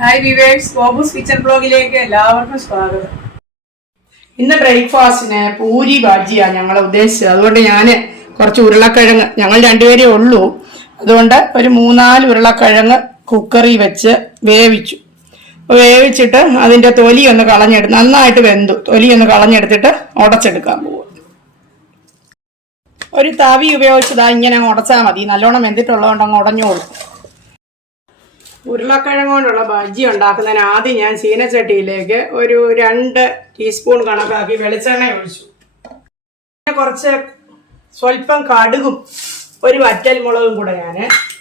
Hi viewers, ബോബൂസ് kitchen ബ്ലോഗിലേക്ക് എല്ലാവർക്കും സ്വാഗതം. ഇന്ന് ബ്രേക്ക്ഫാസ്റ്റിന് പൂരി ബാജിയാണ് ഞങ്ങൾ ഉദ്ദേശിച്ചത്. അതുകൊണ്ട് ഞാൻ കുറച്ച് ഉരുളക്കിഴങ്ങ്, ഞങ്ങൾ രണ്ടുപേരേ ഉള്ളൂ, അതുകൊണ്ട് ഒരു 3-4 ഉരുളക്കിഴങ്ങ് കുക്കറിൽ വെച്ച് വേവിച്ചിട്ട് അതിൻ്റെ തൊലി ഒന്ന് കളഞ്ഞെടുത്ത്, നന്നായിട്ട് വെന്തു, തൊലി ഒന്ന് കളഞ്ഞെടുത്തിട്ട് ഉടച്ചെടുക്കാൻ പോകും. ഒരു തവി ഉപയോഗിച്ചതാ ഇങ്ങനെ ഉടച്ചാൽ മതി, നല്ലോണം വെന്തിട്ടുള്ളതുകൊണ്ട് അങ്ങ് ഉടഞ്ഞോളും. ഉരുളക്കിഴങ്ങ് കൊണ്ടുള്ള ബജ്ജി ഉണ്ടാക്കുന്നതിന് ആദ്യം ഞാൻ ചീനച്ചട്ടിയിലേക്ക് ഒരു 2 ടീസ്പൂൺ കണക്കാക്കി വെളിച്ചെണ്ണ ഒഴിച്ചു. കുറച്ച് സ്വല്പം കടുകും ഒരു വറ്റൽ മുളകും കൂടെ ഞാൻ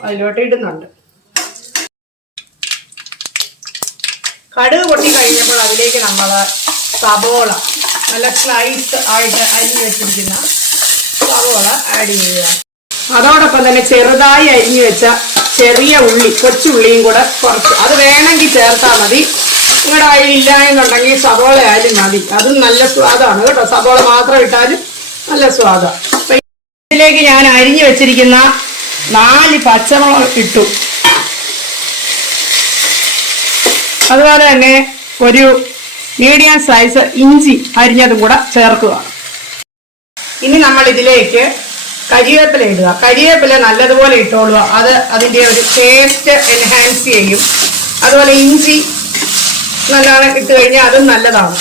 അതിലോട്ട് ഇടുന്നുണ്ട്. കടുക് പൊട്ടി കഴിഞ്ഞപ്പോൾ അതിലേക്ക് നമ്മൾ സബോള നല്ല സ്ലൈസ് ആയിട്ട് അരിഞ്ഞു വെച്ചിരിക്കുന്ന സബോള ആഡ് ചെയ്യുക. അതോടൊപ്പം തന്നെ ചെറുതായി അരിഞ്ഞു വെച്ച ചെറിയ ഉള്ളി, കൊച്ചുള്ളിയും കൂടെ കുറച്ച്, അത് വേണമെങ്കിൽ ചേർത്താൽ മതി. നിങ്ങളുടെ കയ്യിൽ ഇല്ല എന്നുണ്ടെങ്കിൽ സബോള ആയാലും മതി, അതും നല്ല സ്വാദാണ് കേട്ടോ. സബോള മാത്രം ഇട്ടാലും നല്ല സ്വാദാണ്. അപ്പൊ ഇതിലേക്ക് ഞാൻ അരിഞ്ഞു വെച്ചിരിക്കുന്ന 4 പച്ചമുളക് ഇട്ടു. അതുപോലെ തന്നെ ഒരു മീഡിയം സൈസ് ഇഞ്ചി അരിഞ്ഞതും കൂടെ ചേർക്കുക. ഇനി നമ്മൾ ഇതിലേക്ക് കരിവേപ്പില ഇടുക. കരിവേപ്പില നല്ലതുപോലെ ഇട്ടോളുക, അത് അതിൻ്റെ ഒരു ടേസ്റ്റ് എൻഹാൻസ് ചെയ്യും. അതുപോലെ ഇഞ്ചി നല്ലോണം ഇട്ട് കഴിഞ്ഞാൽ അതും നല്ലതാണ്.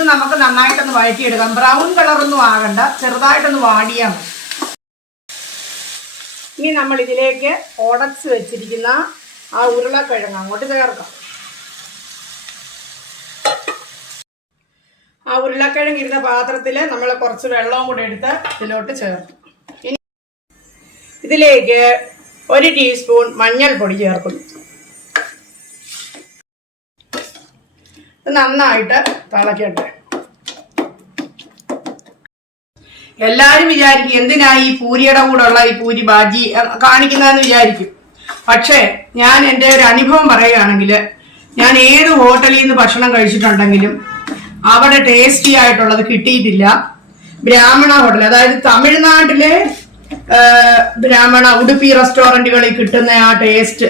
നമുക്ക് നന്നായിട്ടൊന്ന് വഴറ്റിയെടുക്കാം. ബ്രൗൺ കളറൊന്നും ആകണ്ട, ചെറുതായിട്ടൊന്ന് വാടിയാൽ മതി. ഇനി നമ്മൾ ഇതിലേക്ക് ഉടച്ച് വെച്ചിരിക്കുന്ന ആ ഉരുളക്കിഴങ്ങ് അങ്ങോട്ട് ചേർക്കാം. ആ ഉരുളക്കിഴങ്ങ് ഇരുന്ന പാത്രത്തിൽ നമ്മൾ കുറച്ച് വെള്ളവും കൂടെ എടുത്ത് ഇതിലോട്ട് ചേർക്കും. ഇനി ഇതിലേക്ക് 1 ടീസ്പൂൺ മഞ്ഞൾപ്പൊടി ചേർക്കുന്നു. ഇത് നന്നായിട്ട് തിളക്കട്ടെ. എല്ലാവരും വിചാരിക്കും എന്തിനാ ഈ പൂരിയുടെ കൂടെ ഉള്ള ഈ പൂരി ബാജി കാണിക്കുന്നതെന്ന് വിചാരിക്കും. പക്ഷേ ഞാൻ എൻ്റെ ഒരു അനുഭവം പറയുകയാണെങ്കിൽ, ഞാൻ ഏത് ഹോട്ടലിൽ നിന്ന് ഭക്ഷണം കഴിച്ചിട്ടുണ്ടെങ്കിലും അവിടെ ടേസ്റ്റി ആയിട്ടുള്ളത് കിട്ടിയിട്ടില്ല. ബ്രാഹ്മണ ഹോട്ടൽ, അതായത് തമിഴ്നാട്ടിലെ ബ്രാഹ്മണ ഉടുപ്പി റെസ്റ്റോറൻറ്റുകളിൽ കിട്ടുന്ന ആ ടേസ്റ്റ്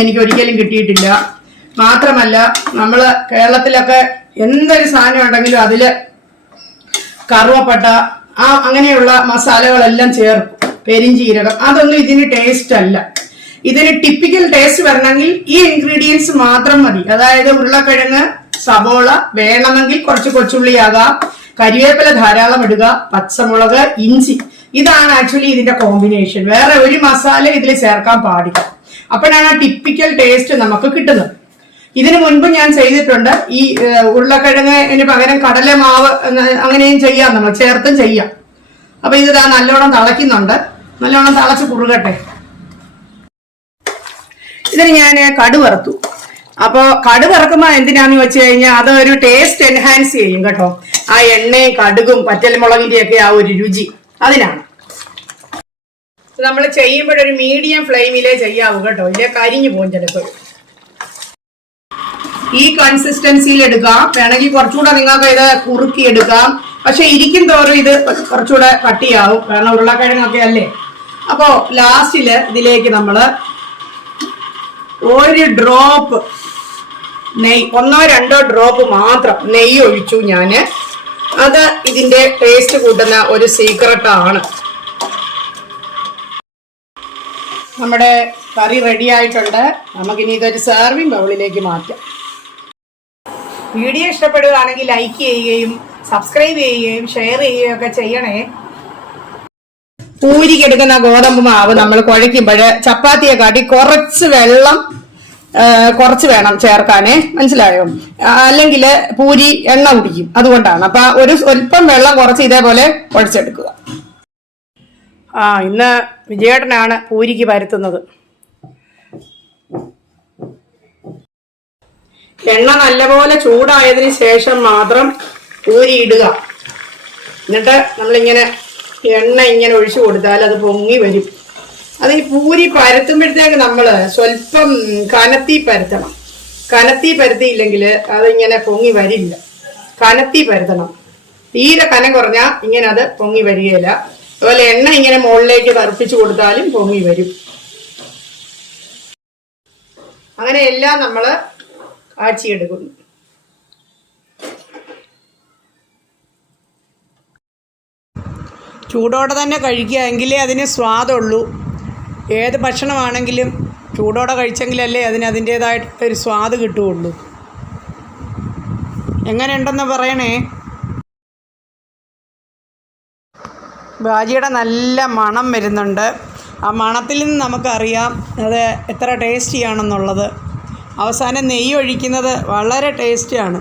എനിക്ക് ഒരിക്കലും കിട്ടിയിട്ടില്ല. മാത്രമല്ല, നമ്മൾ കേരളത്തിലൊക്കെ എന്തൊരു സാധനം ഉണ്ടെങ്കിലും അതിൽ കറുവപ്പട്ട അങ്ങനെയുള്ള മസാലകളെല്ലാം ചേർക്കും, പെരിഞ്ചീരകം, അതൊന്നും ഇതിന് ടേസ്റ്റ് അല്ല. ഇതിന് ടിപ്പിക്കൽ ടേസ്റ്റ് വരണമെങ്കിൽ ഈ ഇൻഗ്രീഡിയൻസ് മാത്രം മതി. അതായത് ഉരുളക്കിഴങ്ങ്, സബോള, വേണമെങ്കിൽ കുറച്ച് കൊച്ചുള്ളിയാകാം, കരിവേപ്പില ധാരാളം ഇടുക, പച്ചമുളക്, ഇഞ്ചി, ഇതാണ് ആക്ച്വലി ഇതിന്റെ കോമ്പിനേഷൻ. വേറെ ഒരു മസാല ഇതിൽ ചേർക്കാൻ പാടില്ല. അപ്പോഴാണ് ആ ടിപ്പിക്കൽ ടേസ്റ്റ് നമുക്ക് കിട്ടുന്നത്. ഇതിനു മുൻപ് ഞാൻ ചെയ്തിട്ടുണ്ട്. ഈ ഉരുളക്കിഴങ്ങിന് പകരം കടലമാവ് അങ്ങനെയും ചെയ്യാം, നമ്മൾ ചേർത്തും ചെയ്യാം. അപ്പൊ ഇത് നല്ലോണം തിളയ്ക്കുന്നുണ്ട്, നല്ലോണം തിളച്ച് കുറുകട്ടെ. ഇതിന് ഞാൻ കടുക് വറുത്തു. അപ്പോ കടുക് വറക്കുമ്പോൾ എന്തിനാന്ന് വെച്ച് കഴിഞ്ഞാൽ അതൊരു ടേസ്റ്റ് എൻഹാൻസ് ചെയ്യും കേട്ടോ. ആ എണ്ണയും കടുകും പച്ചമുളകിന്റെ ഒക്കെ ആ ഒരു രുചി, അതിനാണ്. നമ്മൾ ചെയ്യുമ്പോഴൊരു മീഡിയം ഫ്ലെയിമിലേ ചെയ്യാവൂ കേട്ടോ, ഇല്ലേ കരിഞ്ഞു പോകും ചിലപ്പോൾ. ഈ കൺസിസ്റ്റൻസിയിൽ എടുക്കാം. വേണമെങ്കിൽ കുറച്ചുകൂടെ നിങ്ങൾക്ക് ഇത് കുറുക്കി എടുക്കാം. പക്ഷെ ഇരിക്കും തോറും ഇത് കുറച്ചുകൂടെ കട്ടിയാവും, കാരണം ഉരുളക്കിഴങ്ങൊക്കെ അല്ലേ. അപ്പോ ലാസ്റ്റില് ഇതിലേക്ക് നമ്മള് 1 ഡ്രോപ്പ് നെയ്യ്, 1-2 ഡ്രോപ്പ് മാത്രം നെയ്യ് ഒഴിച്ചു ഞാന്. അത് ഇതിന്റെ ടേസ്റ്റ് കൂട്ടുന്ന ഒരു സീക്രട്ടാണ്. നമ്മുടെ കറി റെഡി ആയിട്ടുണ്ട്. നമുക്കിനി ഇതൊരു സെർവിങ് ബൗളിലേക്ക് മാറ്റാം. വീഡിയോ ഇഷ്ടപ്പെടുകയാണെങ്കിൽ ലൈക്ക് ചെയ്യുകയും സബ്സ്ക്രൈബ് ചെയ്യുകയും ഷെയർ ചെയ്യുകയും ഒക്കെ ചെയ്യണേ. പൂരിക്കെടുക്കുന്ന ഗോതമ്പ് മാവ് നമ്മൾ കുഴയ്ക്കുമ്പോൾ ചപ്പാത്തിയെ കാട്ടി കുറച്ച് വേണം ചേർക്കാനേ, മനസ്സിലായോ? അല്ലെങ്കിൽ പൂരി എണ്ണ കുടിക്കും, അതുകൊണ്ടാണ്. അപ്പൊ ഒരു സ്വല്പം വെള്ളം കുറച്ച് ഇതേപോലെ കുഴച്ചെടുക്കുക. ഇന്ന് വിജയേട്ടനാണ് പൂരിക്ക് പരത്തുന്നത്. എണ്ണ നല്ലപോലെ ചൂടായതിന് ശേഷം മാത്രം പൂരി ഇടുക. എന്നിട്ട് നമ്മളിങ്ങനെ എണ്ണ ഇങ്ങനെ ഒഴിച്ചു കൊടുത്താൽ അത് പൊങ്ങി വരും. അത് ഈ പൂരി പരത്തുമ്പോഴത്തേക്ക് നമ്മൾ സ്വല്പം കനത്തി പരത്തണം. കനത്തി പരത്തിയില്ലെങ്കിൽ അതിങ്ങനെ പൊങ്ങി വരില്ല. കനത്തി പരത്തണം. തീരെ കനം കുറഞ്ഞാൽ ഇങ്ങനെ അത് പൊങ്ങി വരികയില്ല. അതുപോലെ എണ്ണ ഇങ്ങനെ മുകളിലേക്ക് തറപ്പിച്ചു കൊടുത്താലും പൊങ്ങി വരും. അങ്ങനെ എല്ലാം നമ്മൾ കാച്ചിയെടുക്കുന്നു. ചൂടോടെ തന്നെ കഴിക്കുക, എങ്കിലേ അതിന് സ്വാദുള്ളൂ. ഏത് ഭക്ഷണമാണെങ്കിലും ചൂടോടെ കഴിച്ചെങ്കിലല്ലേ അതിൻ്റേതായിട്ടൊരു സ്വാദ് കിട്ടുകയുള്ളൂ. എങ്ങനെയുണ്ടെന്ന് പറയണേ. ബാജിയുടെ നല്ല മണം വരുന്നുണ്ട്. ആ മണത്തിൽ നിന്ന് നമുക്കറിയാം അത് എത്ര ടേസ്റ്റിയാണെന്നുള്ളത്. അവസാനം നെയ്യ് ഒഴിക്കുന്നത് വളരെ ടേസ്റ്റിയാണ്.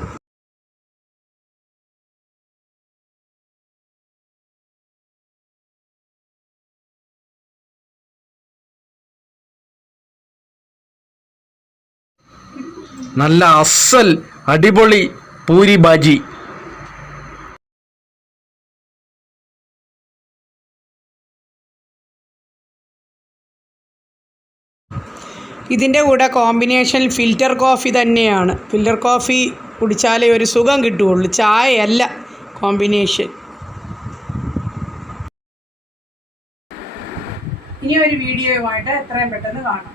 നല്ല അസൽ അടിപൊളി പൂരി ബാജി. ഇതിൻ്റെ കൂടെ കോമ്പിനേഷൻ ഫിൽറ്റർ കോഫി തന്നെയാണ്. ഫിൽറ്റർ കോഫി കുടിച്ചാലേ ഒരു സുഖം കിട്ടുകയുള്ളൂ, ചായയല്ല കോമ്പിനേഷൻ. ഇനി ഒരു വീഡിയോയുമായിട്ട് എത്രയും പെട്ടെന്ന് കാണാം.